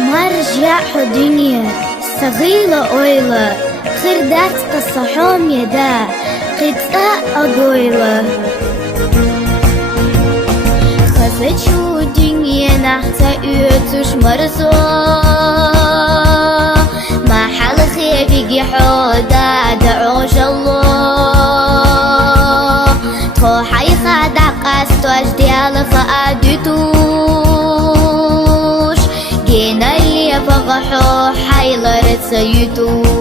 مرجع دنيا صغيرة أويلة خردات تصحوم يدا قطاع أقويلة خسد شو دنيا نحتا يوتش مرسو ما حال خيبي حودا دعوش الله تخو حي خادع قاستواش ديال فأدتوش جينا لي فغحو حي لرد سيتوش